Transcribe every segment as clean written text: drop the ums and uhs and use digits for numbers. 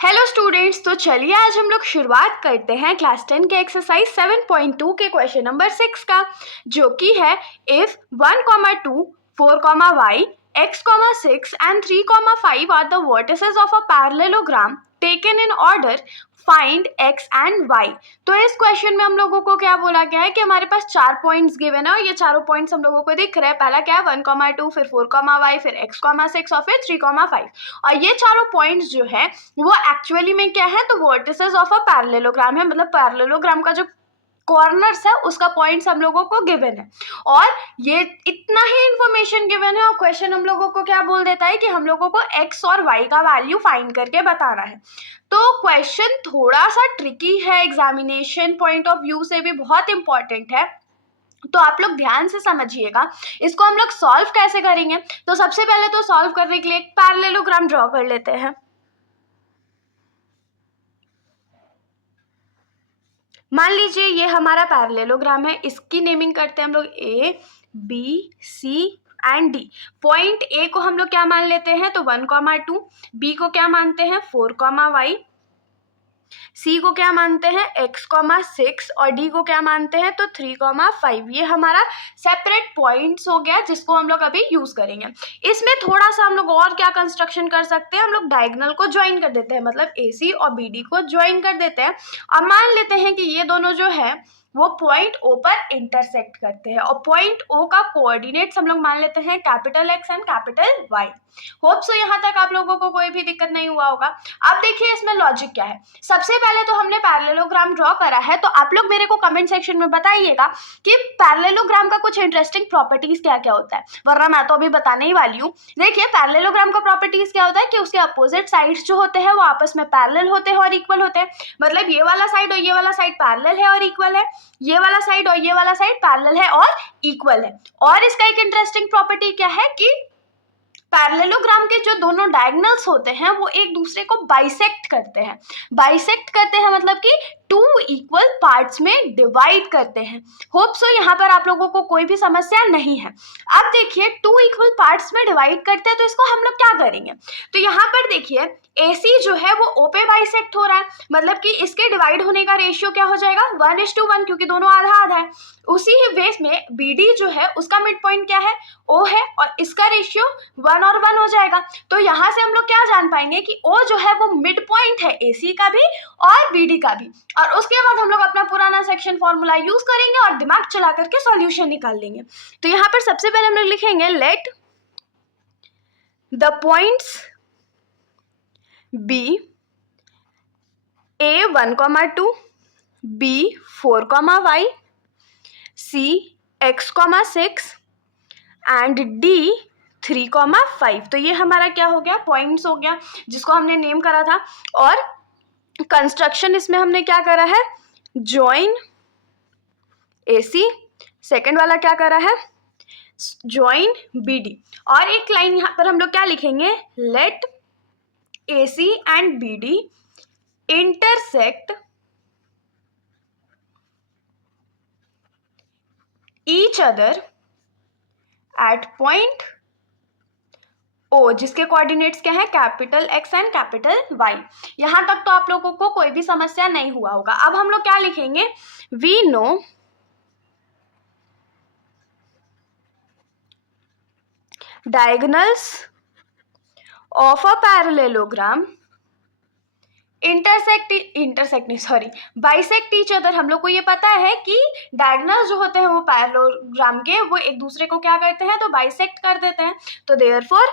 Hello students, तो चलिए आज हम लोग शुरुआत करते हैं क्लास 10 के एक्सरसाइज 7.2 के क्वेश्चन नंबर 6 का, जो कि है if 1, 2, 4, y, x, 6 and 3, 5 are the vertices of a parallelogram taken in order, find x and y। तो इस क्वेश्चन में हम लोगों को क्या बोला गया है कि हमारे पास 4 पॉइंट्स गिवन है और ये चारों पॉइंट्स हम लोगों को दिख रहे हैं। पहला क्या है 1, 2, फिर 4, y, फिर x, 6 और फिर 3, 5। और ये चारों पॉइंट्स जो है वो एक्चुअली में क्या है, तो वर्टिसेस ऑफ अ पैरेललोग्राम है, मतलब पैरेललोग्राम का जो कॉर्नर्स है उसका पॉइंट्स हम लोगों को गिवन है। और ये इतना ही इंफॉर्मेशन गिवन है और क्वेश्चन हम लोगों को क्या बोल देता है कि हम लोगों को x और y का वैल्यू फाइंड करके बताना है। तो क्वेश्चन थोड़ा सा ट्रिकी है, एग्जामिनेशन पॉइंट ऑफ व्यू से भी बहुत इंपॉर्टेंट है, तो आप लोग ध्यान से समझिएगा। इसको हम लोग सॉल्व कैसे करेंगे, तो सबसे पहले तो सॉल्व करने के लिए एक पैरेललोग्राम ड्रॉ कर लेते हैं। मान लीजिए ये हमारा पैरेललोग्राम है, इसकी नेमिंग करते हैं हम लोग A, B, C and D। Point A को हम लोग क्या मान लेते हैं, तो 1, 2, B को क्या मानते हैं 4, y, C को क्या मानते हैं x, 6 और D को क्या मानते हैं तो 3, 5। ये हमारा सेपरेट पॉइंट्स हो गया जिसको हम लोग अभी यूज करेंगे। इसमें थोड़ा सा हम लोग और क्या कंस्ट्रक्शन कर सकते हैं, हम लोग डायगोनल को ज्वाइन कर देते हैं, मतलब AC और BD को ज्वाइन कर देते हैं। अब मान लेते हैं कि ये दोनों जो है वो पॉइंट O पर इंटरसेक्ट करते हैं और पॉइंट O का कोऑर्डिनेट्स हम लोग मान लेते हैं capital X and capital Y। Hope so यहाँ तक आप लोगों को कोई भी दिक्कत नहीं हुआ होगा। अब देखिए इसमें लॉजिक क्या है। सबसे पहले तो हमने पैरेललोग्राम ड्रॉ करा है, तो आप लोग मेरे को कमेंट सेक्शन में बताइएगा कि पैरेललोग्राम का कुछ इंटरेस्टिंग प्रॉपर्टीज क्या क्या होता है, वरना मैं तो अभी बताने ही वाली हूँ। देखिए पैरेललोग्राम का प्रॉपर्टीज क्या होता है कि उसके अपोजिट साइड्स जो होते हैं वो आपस में पैरेलल होते हैं और इक्वल होते हैं, मतलब ये वाला साइड और ये वाला साइड पैरेलल है और इक्वल है, ये वाला साइड और ये वाला साइड पैरेलल है और इक्वल है। और इसका एक इंटरेस्टिंग प्रॉपर्टी क्या है कि पैरेललोग्राम के जो दोनों डायगोनल्स होते हैं वो एक दूसरे को बाइसेक्ट करते हैं। बाइसेक्ट करते हैं मतलब कि 2 इक्वल पार्ट्स में डिवाइड करते हैं। होप सो यहाँ पर आप लोगों को कोई भी समस्या नहीं है। अब देखिए 2 इक्वल पार्ट्स में डिवाइड करते हैं तो इसको हम लोग क्या करेंगे, तो यहाँ पर देखिए AC जो है वो O पे बाइसेक्ट हो रहा है, मतलब कि इसके डिवाइड होने का रेशियो क्या हो जाएगा 1:1, क्योंकि दोनों आधा आधा है। उसी ही बेस में BD जो है उसका मिड पॉइंट क्या है O है और इसका रेशियो 1 और 1 हो जाएगा। तो यहाँ से हम लोग क्या जान पाएंगे कि O जो है वो मिड पॉइंट है AC का भी और BD का भी। और उसके बाद हम लोग अपना पुराना सेक्शन फॉर्मूला यूज करेंगे और दिमाग चला करके सॉल्यूशन निकाल लेंगे। तो यहाँ पर सबसे पहले हम लोग लिखेंगे let the points B A 1, 2, B 4, y, C x, 6 and D 3, 5। तो ये हमारा क्या हो गया, पॉइंट्स हो गया जिसको हमने नेम करा था। और कंस्ट्रक्शन इसमें हमने क्या करा है, ज्वाइन AC, सेकंड वाला क्या करा है ज्वाइन BD। और एक लाइन यहाँ पर हम लोग क्या लिखेंगे, late AC and BD intersect each other at point O, जिसके कोऑर्डिनेट्स क्या है capital X and capital Y। यहां तक तो आप लोगों को कोई भी समस्या नहीं हुआ होगा। अब हम लोग क्या लिखेंगे, we know diagonals of a parallelogram bisect each other. हम लोग को ये पता है कि डायगोनल्स जो होते हैं वो पैरेललोग्राम के वो एक दूसरे को क्या करते हैं, तो बाइसेक्ट कर देते हैं। तो देयरफॉर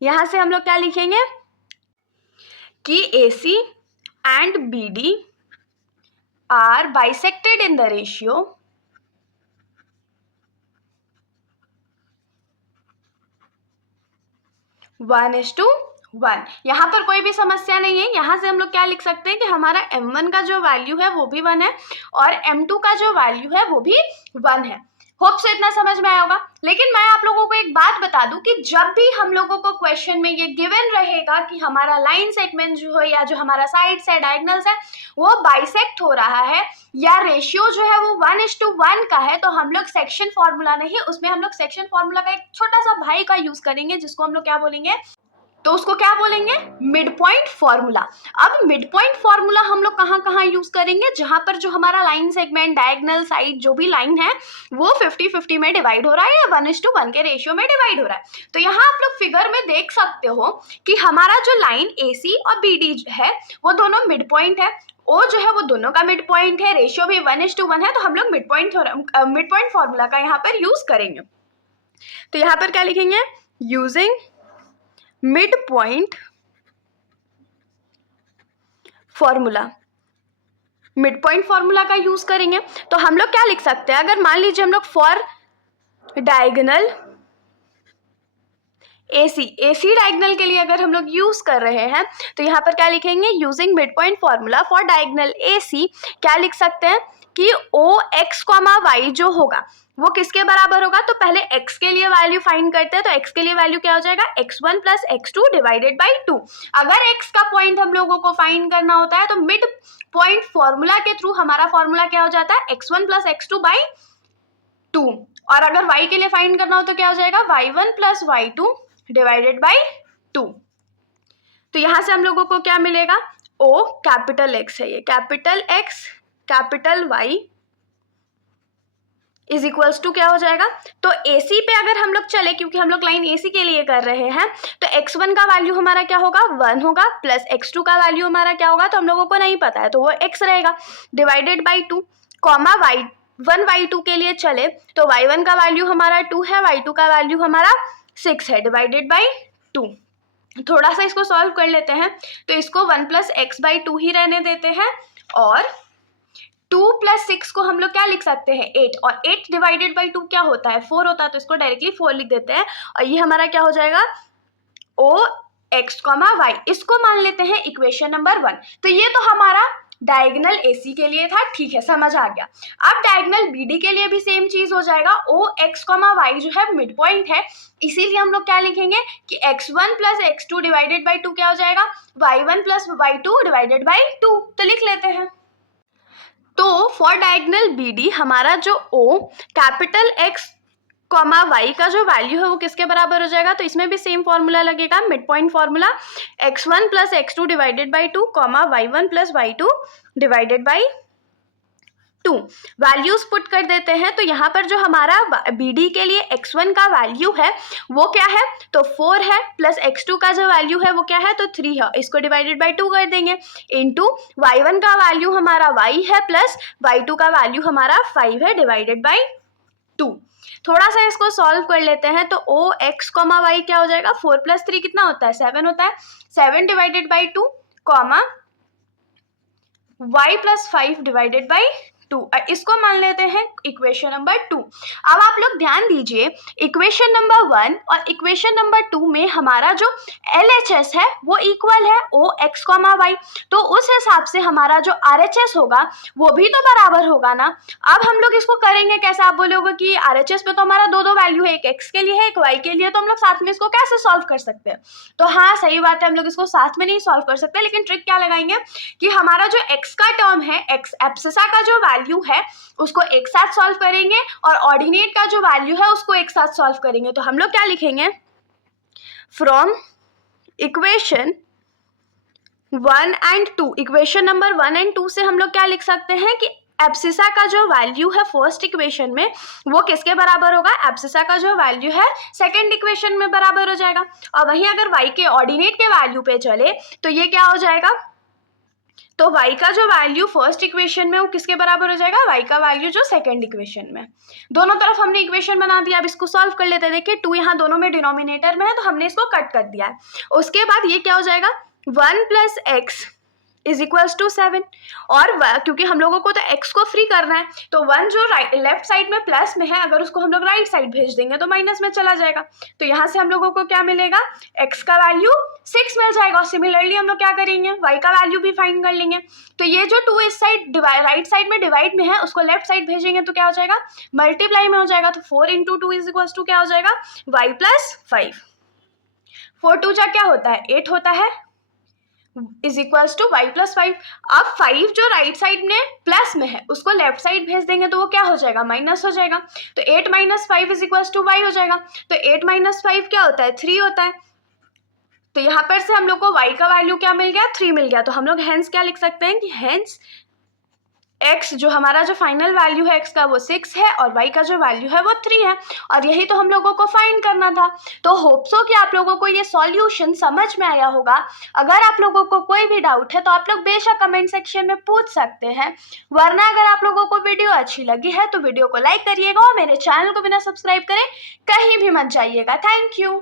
यहां से हम लोग क्या लिखेंगे कि AC and BD are bisected in the ratio 1:1। यहाँ पर कोई भी समस्या नहीं है। यहाँ से हम लोग क्या लिख सकते हैं कि हमारा M1 का जो वैल्यू है वो भी 1 है और M2 का जो वैल्यू है वो भी 1 है। होप से इतना समझ में आया होगा। लेकिन मैं आप लोगों को एक बात बता दूं कि जब भी हम लोगों को क्वेश्चन में ये गिवन रहेगा कि हमारा लाइन सेगमेंट जो है या जो हमारा साइड्स है डायगोनल्स है वो बाइसेक्ट हो रहा है या रेशियो जो है वो 1:1 का है, तो हम लोग सेक्शन फॉर्मूला नहीं, उसमें हम लोग सेक्शन फॉर्मूला का एक छोटा सा भाई का यूज करेंगे जिसको हम लोग क्या बोलेंगे तो उसको क्या बोलेंगे, मिड पॉइंट फॉर्मूला। अब मिड पॉइंट फॉर्मूला हम लोग कहाँ कहाँ यूज करेंगे, जहां पर जो हमारा लाइन सेगमेंट, डायगोनल साइड जो भी लाइन है वो 50-50 में डिवाइड हो रहा है या 1:1 के रेशियो में डिवाइड हो रहा है। तो यहाँ आप लोग फिगर में देख सकते हो कि हमारा जो लाइन AC और BD है वो दोनों मिड पॉइंट है, ओ जो है वो दोनों का मिड पॉइंट है, रेशियो भी 1:1 है, तो हम लोग मिड पॉइंट फॉर्मूला का यहाँ पर यूज करेंगे। तो यहाँ पर क्या लिखेंगे, using mid point formula, mid point formula का यूज करेंगे। तो हम लोग क्या लिख सकते हैं, अगर मान लीजिए हम लोग फॉर डायगोनल AC डायगोनल के लिए अगर हम लोग यूज कर रहे हैं तो यहाँ पर क्या लिखेंगे, using mid point formula for diagonal AC क्या लिख सकते हैं कि OX, Y जो होगा वो किसके बराबर होगा। तो पहले x के लिए वैल्यू फाइंड करते हैं, तो x के लिए वैल्यू क्या हो जाएगा, x1 + x2 डिवाइडेड बाई 2। अगर x का पॉइंट हम लोगों को फाइंड करना होता है तो मिड पॉइंट फॉर्मूला के थ्रू हमारा फॉर्मूला क्या हो जाता है, x1 + x2 बाई 2। और अगर y के लिए फाइंड करना हो तो क्या हो जाएगा, y1 + y2 डिवाइडेड बाई 2। तो यहां से हम लोगों को क्या मिलेगा, O कैपिटल X है, ये capital X capital Y is equals to क्या हो जाएगा। तो AC पे अगर हम लोग चले, क्योंकि हम लोग लाइन AC के लिए कर रहे हैं, तो x1 का वैल्यू हमारा क्या होगा, 1 होगा, प्लस x2 का वैल्यू हमारा क्या होगा, तो हम लोगों को नहीं पता है तो वो x रहेगा, divided by 2, comma y1 y2 के लिए चले तो y1 का वैल्यू हमारा 2 है, y2 का वैल्यू हमारा 6 है, डिवाइडेड बाई 2। थोड़ा सा इसको सॉल्व कर लेते हैं, तो इसको 1 + x/2 ही रहने देते हैं, और 2 + 6 को हम लोग क्या लिख सकते हैं, 8, और 8 डिवाइडेड बाई 2 क्या होता है, 4 होता है, तो इसको डायरेक्टली 4 लिख देते हैं, और ये हमारा क्या हो जाएगा, OX, Y। इसको मान लेते हैं इक्वेशन नंबर 1। तो ये तो हमारा डायगोनल AC के लिए था, ठीक है, समझ आ गया। अब डायगोनल BD के लिए भी सेम चीज हो जाएगा, OX, Y जो है मिड पॉइंट है, इसीलिए हम लोग क्या लिखेंगे कि x1 + x2 डिवाइडेड बाई 2 क्या हो जाएगा, y1 + y2 डिवाइडेड बाई 2। तो लिख लेते हैं। तो फॉर डायगोनल BD हमारा जो O कैपिटल X, Y का जो वैल्यू है वो किसके बराबर हो जाएगा, तो इसमें भी सेम फॉर्मूला लगेगा, mid point formula, x1 + x2 divided by 2, y1 + y2 divided by 2। Values put कर देते हैं, तो यहाँ पर जो हमारा BD के लिए x1 का वैल्यू है वो क्या है, तो 4 है, प्लस x2 का जो वैल्यू है वो क्या है, तो 3 है, इसको डिवाइडेड बाई 2 कर देंगे, इनटू y1 का वैल्यू हमारा y है, प्लस y2 का वैल्यू हमारा 5 है, डिवाइडेड बाई 2। थोड़ा सा इसको सॉल्व कर लेते हैं, तो OX, Y क्या हो जाएगा, 4 + 3 कितना होता है, 7 होता है, 7 divided by 2, y + 5 divided by 2। इसको मान लेते हैं इक्वेशन नंबर 2। अब आप लोग ध्यान दीजिए, इक्वेशन नंबर 1 और इक्वेशन नंबर 2 में हमारा जो LHS है वो इक्वल है, OX, Y। तो उस हिसाब से हमारा जो RHS होगा वो भी तो बराबर होगा ना। अब हम लोग इसको करेंगे कैसे, आप बोलोगे कि RHS पे तो हमारा दो वैल्यू है, एक x के लिए है, एक y के लिए, तो हम लोग साथ में इसको कैसे सॉल्व कर सकते हैं। तो हाँ, सही बात है, हम लोग इसको साथ में नहीं सॉल्व कर सकते, लेकिन ट्रिक क्या लगाएंगे कि हमारा जो x का टर्म है, x एब्सिसा का जो वैल्यू है उसको एक साथ सॉल्व करेंगे, और ऑर्डिनेट का जो वैल्यू है उसको एक साथ सॉल्व करेंगे। तो हम लोग क्या लिखेंगे, from equation 1 and 2, equation number 1 and 2 से हम लोग क्या लिख सकते हैं कि एब्सिसा का जो वैल्यू है फर्स्ट इक्वेशन में वो किसके बराबर होगा, एब्सिसा का जो वैल्यू है सेकंड इक्वेशन में बराबर हो जाएगा। और वहीं अगर y के ऑर्डिनेट के वैल्यू पे चले तो ये क्या हो जाएगा, तो y का जो वैल्यू फर्स्ट इक्वेशन में वो किसके बराबर हो जाएगा, y का वैल्यू जो सेकंड इक्वेशन में। दोनों तरफ हमने इक्वेशन बना दिया, अब इसको सॉल्व कर लेते हैं। देखिए 2 यहाँ दोनों में डिनोमिनेटर में है तो हमने इसको कट कर दिया है। उसके बाद ये क्या हो जाएगा, 1 + x इज इक्वल्स टू 7, और क्योंकि हम लोगों को तो x को फ्री करना है तो 1 जो लेफ्ट साइड में प्लस में है, अगर उसको हम लोग राइट साइड भेज देंगे तो माइनस में चला जाएगा। तो यहाँ से हम लोगों को क्या मिलेगा, x का वैल्यू 6 मिल जाएगा। और सिमिलरली हम लोग क्या करेंगे, y का वैल्यू भी फाइंड कर लेंगे। तो ये जो 2 इस साइड राइट साइड में डिवाइड में है उसको लेफ्ट साइड भेजेंगे तो क्या हो जाएगा, मल्टीप्लाई में हो जाएगा। तो 4 × 2 इज इक्वल्स टू क्या हो जाएगा, y + 5। 4 × 2 क्या होता है, 8 होता है, इज इक्वल्स टू y + 5। अब 5 जो राइट साइड में प्लस में है उसको लेफ्ट साइड भेज देंगे तो वो क्या हो जाएगा, माइनस हो जाएगा। तो 8 - 5 इज इक्वल्स टू y हो जाएगा। तो 8 - 5 क्या होता है, 3 होता है। तो यहाँ पर से हम लोग को y का वैल्यू क्या मिल गया, 3 मिल गया। तो हम लोग हेंस क्या लिख सकते हैं कि हेंस x जो हमारा जो फाइनल वैल्यू है x का वो 6 है और y का जो वैल्यू है वो 3 है। और यही तो हम लोगों को फाइंड करना था। तो होप सो कि आप लोगों को ये सॉल्यूशन समझ में आया होगा। अगर आप लोगों को कोई भी डाउट है तो आप लोग बेशक कमेंट सेक्शन में पूछ सकते हैं, वरना अगर आप लोगों को वीडियो अच्छी लगी है तो वीडियो को लाइक करिएगा और मेरे चैनल को बिना सब्सक्राइब करे कहीं भी मत जाइएगा। Thank you.